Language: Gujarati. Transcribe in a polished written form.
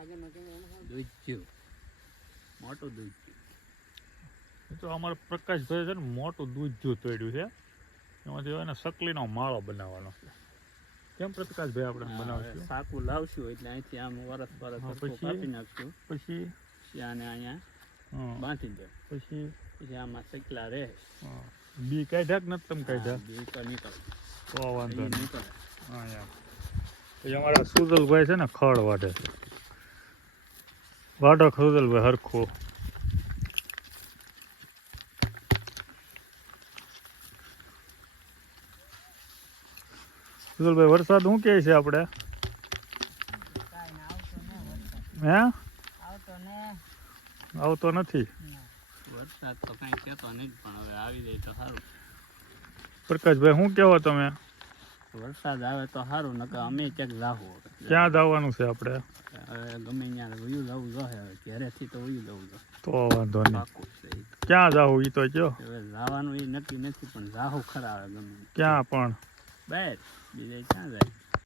દૂધ મોટું દૂધ તો અમારે પ્રકાશભાઈ છે ને મોટું દૂધ જો તોડ્યું છે એમાંથી એને સકલીનો માળો બનાવવાનો છે કેમ પ્રકાશભાઈ આપણે બનાવશું સાકું લાવશું એટલે અહીંથી આમ વરસ કાપી નાખશું પછી આને અહીંયા બાંધી દે પછી આમાં સકલા રહે બી કાઢ્યા કે નથી તમે કાઢ્યા બી તો નીકળે તો વાંધો નીકળે હા યાર પછી અમારા સુજલભાઈ છે ને ખડ વાઢે છે વાઢો સુજલભાઈ હરખો સુજલભાઈ વરસાદ શું કહે છે આપણે હે આવતો નથી વરસાદ તો કઈ કહેતો નહીં પણ હવે આવી જાય તો સારું પ્રકાશભાઈ શું કહેવો તમે વરસાદ આવે તો સારું નકર અમે ક્યાંક જાવું ક્યાં જવાનું છે આપણે હવે ગમે ત્યાં વયું જવું જોઈએ હવે ઘરેથી તો વયું જવું જોઈએ તો વાંધો નહીં ક્યાં જાવું એ તો કયો હવે જવાનું એ નક્કી નથી પણ જાવું ખરા હવે ગમે ક્યાં પણ બહાર બીજે ક્યાં જાય